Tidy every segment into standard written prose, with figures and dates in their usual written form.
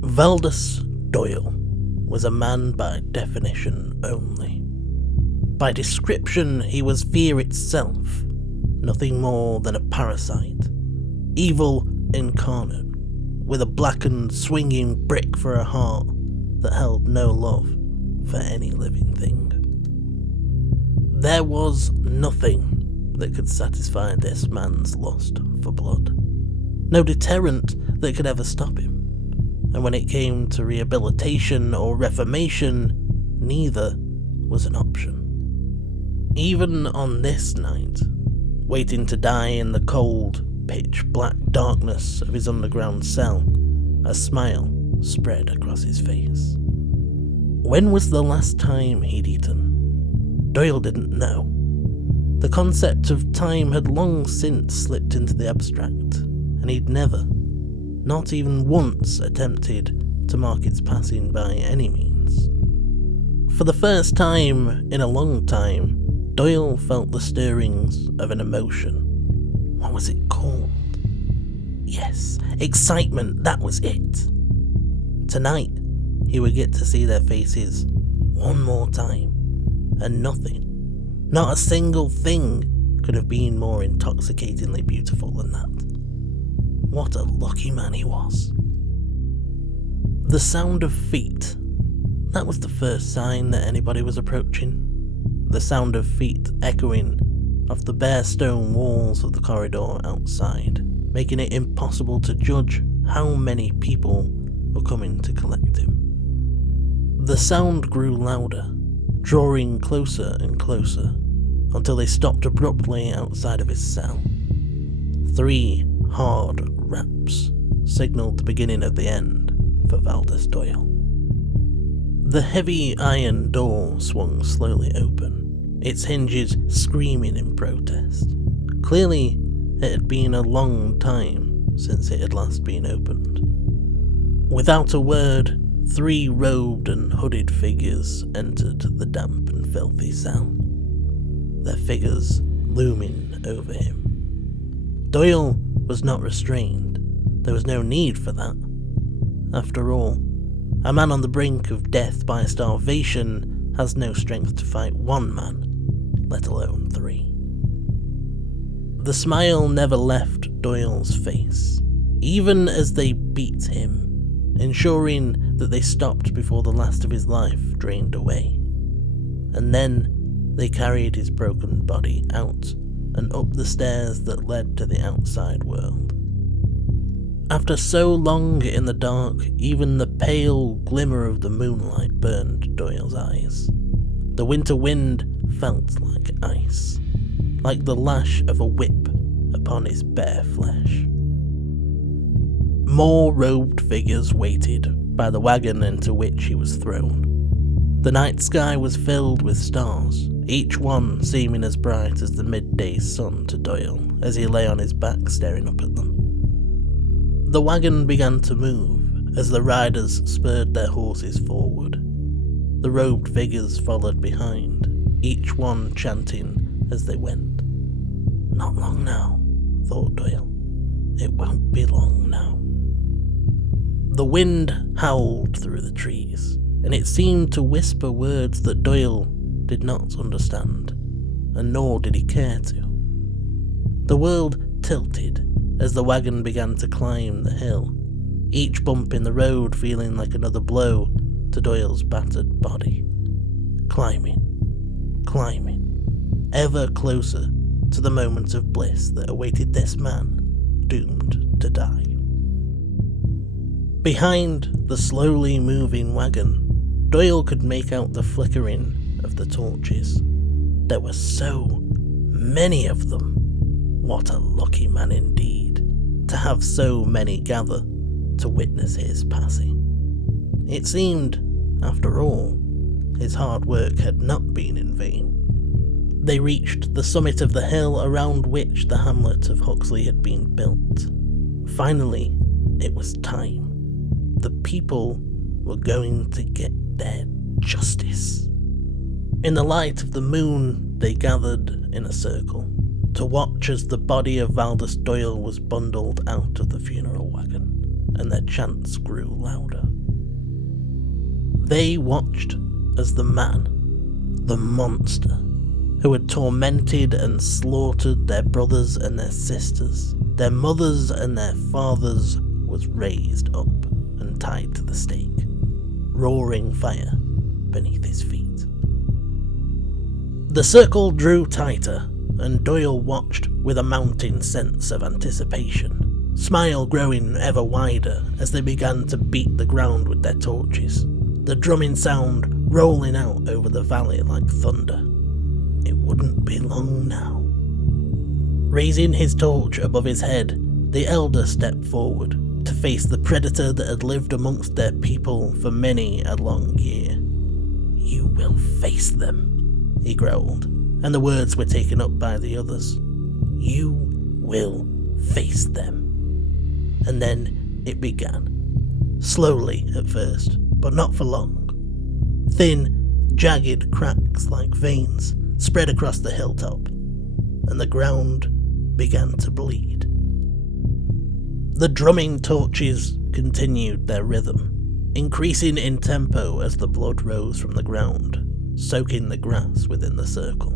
Valdus Doyle was a man by definition only. By description, he was fear itself, nothing more than a parasite, evil incarnate, with a blackened, swinging brick for a heart that held no love for any living thing. There was nothing that could satisfy this man's lust for blood, no deterrent that could ever stop him, and when it came to rehabilitation or reformation, neither was an option. Even on this night, waiting to die in the cold, pitch-black darkness of his underground cell, a smile spread across his face. When was the last time he'd eaten? Doyle didn't know. The concept of time had long since slipped into the abstract, and he'd never, not even once, attempted to mark its passing by any means. For the first time in a long time, Doyle felt the stirrings of an emotion. What was it called? Yes, excitement, that was it. Tonight, he would get to see their faces one more time, and nothing, not a single thing, could have been more intoxicatingly beautiful than that. What a lucky man he was. The sound of feet, that was the first sign that anybody was approaching. The sound of feet echoing off the bare stone walls of the corridor outside, making it impossible to judge how many people were coming to collect him. The sound grew louder, drawing closer and closer, until they stopped abruptly outside of his cell. 3 hard raps signalled the beginning of the end for Valdus Doyle. The heavy iron door swung slowly open, its hinges screaming in protest. Clearly, it had been a long time since it had last been opened. Without a word, 3 robed and hooded figures entered the damp and filthy cell, their figures looming over him. Doyle was not restrained. There was no need for that. After all, a man on the brink of death by starvation has no strength to fight 1 man, let alone 3. The smile never left Doyle's face, even as they beat him, ensuring that they stopped before the last of his life drained away. And then they carried his broken body out and up the stairs that led to the outside world. After so long in the dark, even the pale glimmer of the moonlight burned Doyle's eyes. The winter wind felt like ice, like the lash of a whip upon his bare flesh. More robed figures waited by the wagon into which he was thrown. The night sky was filled with stars, each one seeming as bright as the midday sun to Doyle as he lay on his back staring up at them. The wagon began to move as the riders spurred their horses forward. The robed figures followed behind, each one chanting as they went. Not long now, thought Doyle. It won't be long now. The wind howled through the trees, and it seemed to whisper words that Doyle did not understand, and nor did he care to. The world tilted as the wagon began to climb the hill, each bump in the road feeling like another blow to Doyle's battered body. Climbing, ever closer to the moment of bliss that awaited this man, doomed to die. Behind the slowly moving wagon, Doyle could make out the flickering of the torches. There were so many of them. What a lucky man indeed, to have so many gather to witness his passing. It seemed, after all, his hard work had not been in vain. They reached the summit of the hill around which the hamlet of Huxley had been built. Finally, it was time. The people were going to get their justice. In the light of the moon, they gathered in a circle to watch as the body of Valdus Doyle was bundled out of the funeral wagon and their chants grew louder. They watched as the man, the monster, who had tormented and slaughtered their brothers and their sisters, their mothers and their fathers, was raised up and tied to the stake, roaring fire beneath his feet. The circle drew tighter, and Doyle watched with a mounting sense of anticipation, smile growing ever wider as they began to beat the ground with their torches, the drumming sound rolling out over the valley like thunder. It wouldn't be long now. Raising his torch above his head, the elder stepped forward to face the predator that had lived amongst their people for many a long year. "You will face them," he growled, and the words were taken up by the others. "You will face them." And then it began. Slowly at first, but not for long. Thin, jagged cracks like veins spread across the hilltop, and the ground began to bleed. The drumming torches continued their rhythm, increasing in tempo as the blood rose from the ground, soaking the grass within the circle.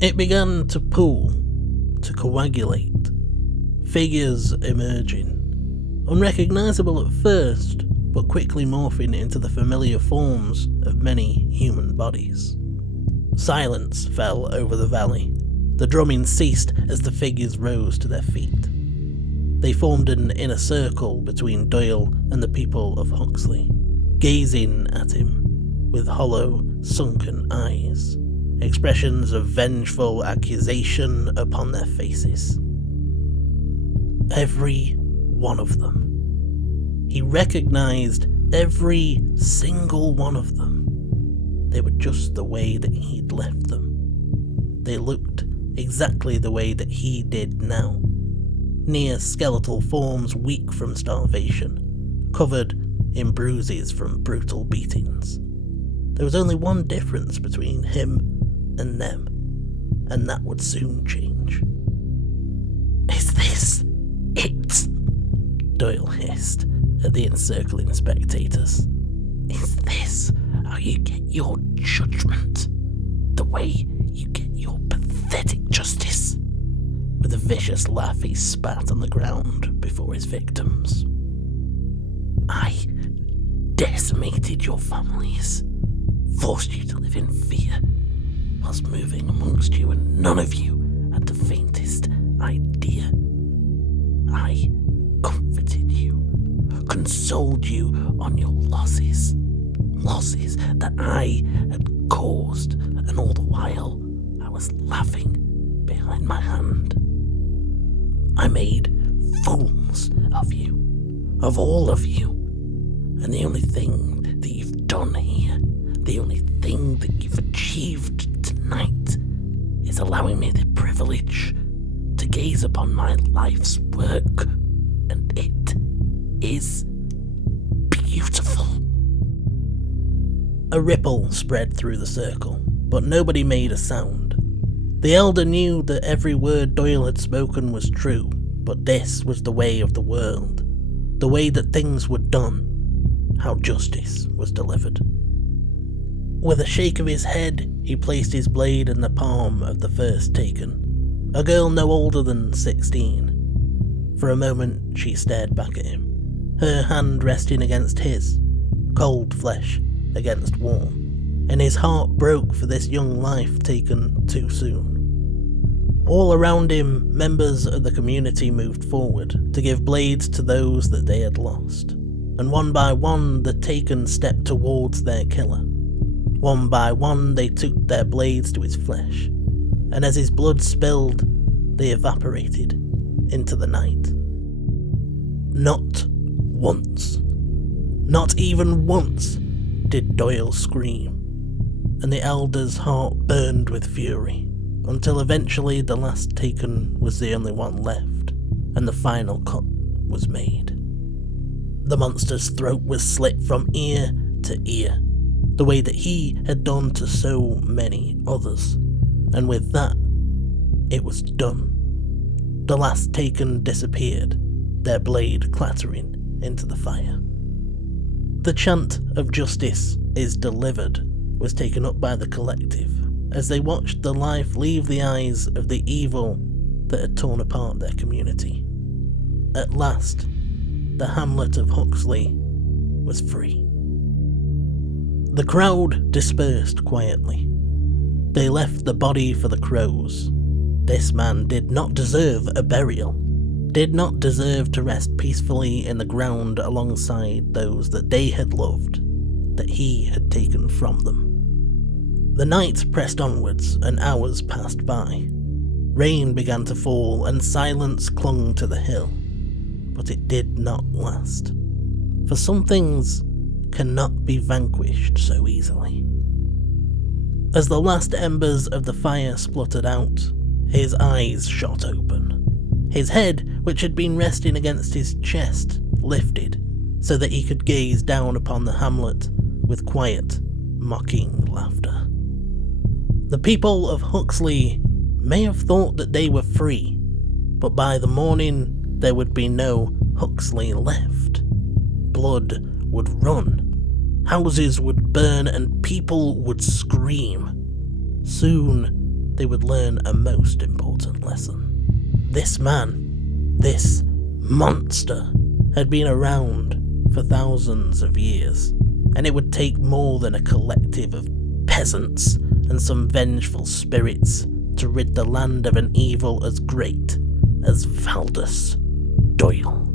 It began to pool, to coagulate, figures emerging, unrecognisable at first, but quickly morphing into the familiar forms of many human bodies. Silence fell over the valley. The drumming ceased as the figures rose to their feet. They formed an inner circle between Doyle and the people of Huxley, gazing at him with hollow, sunken eyes, expressions of vengeful accusation upon their faces. Every one of them. He recognised every single one of them. They were just the way that he'd left them. They looked exactly the way that he did now. Near skeletal forms weak from starvation, covered in bruises from brutal beatings. There was only one difference between him and them, and that would soon change. "Is this it?" Doyle hissed at the encircling spectators. "Is this how you get your judgment? The way you get your pathetic justice?" With a vicious laugh, he spat on the ground before his victims. "I decimated your families, forced you to live in fear, whilst moving amongst you, and none of you had the faintest idea. I comforted you, consoled you on your losses that I had caused, and all the while I was laughing behind my hand. I made fools of you, of all of you, and the only thing that you've done here, the only thing that you've achieved tonight, is allowing me the privilege to gaze upon my life's work, and it is beautiful." A ripple spread through the circle, but nobody made a sound. The elder knew that every word Doyle had spoken was true, but this was the way of the world, the way that things were done, how justice was delivered. With a shake of his head, he placed his blade in the palm of the first taken, a girl no older than 16. For a moment she stared back at him, her hand resting against his, cold flesh against warm, and his heart broke for this young life taken too soon. All around him, members of the community moved forward to give blades to those that they had lost, and one by one the taken stepped towards their killer. One by one they took their blades to his flesh, and as his blood spilled, they evaporated into the night. Not once, not even once, did Doyle scream, and the elder's heart burned with fury, until eventually the last taken was the only one left, and the final cut was made. The monster's throat was slit from ear to ear, the way that he had done to so many others, and with that, it was done. The last taken disappeared, their blade clattering into the fire. The chant of justice is delivered was taken up by the collective as they watched the life leave the eyes of the evil that had torn apart their community. At last, the hamlet of Huxley was free. The crowd dispersed quietly. They left the body for the crows. This man did not deserve a burial, did not deserve to rest peacefully in the ground alongside those that they had loved, that he had taken from them. The night pressed onwards and hours passed by. Rain began to fall and silence clung to the hill, but it did not last, for some things cannot be vanquished so easily. As the last embers of the fire spluttered out, his eyes shot open. His head, which had been resting against his chest, lifted so that he could gaze down upon the hamlet with quiet, mocking laughter. The people of Huxley may have thought that they were free, but by the morning there would be no Huxley left. Blood would run, houses would burn, and people would scream. Soon they would learn a most important lesson. This man, this monster, had been around for thousands of years, and it would take more than a collective of peasants and some vengeful spirits to rid the land of an evil as great as Valdus Doyle.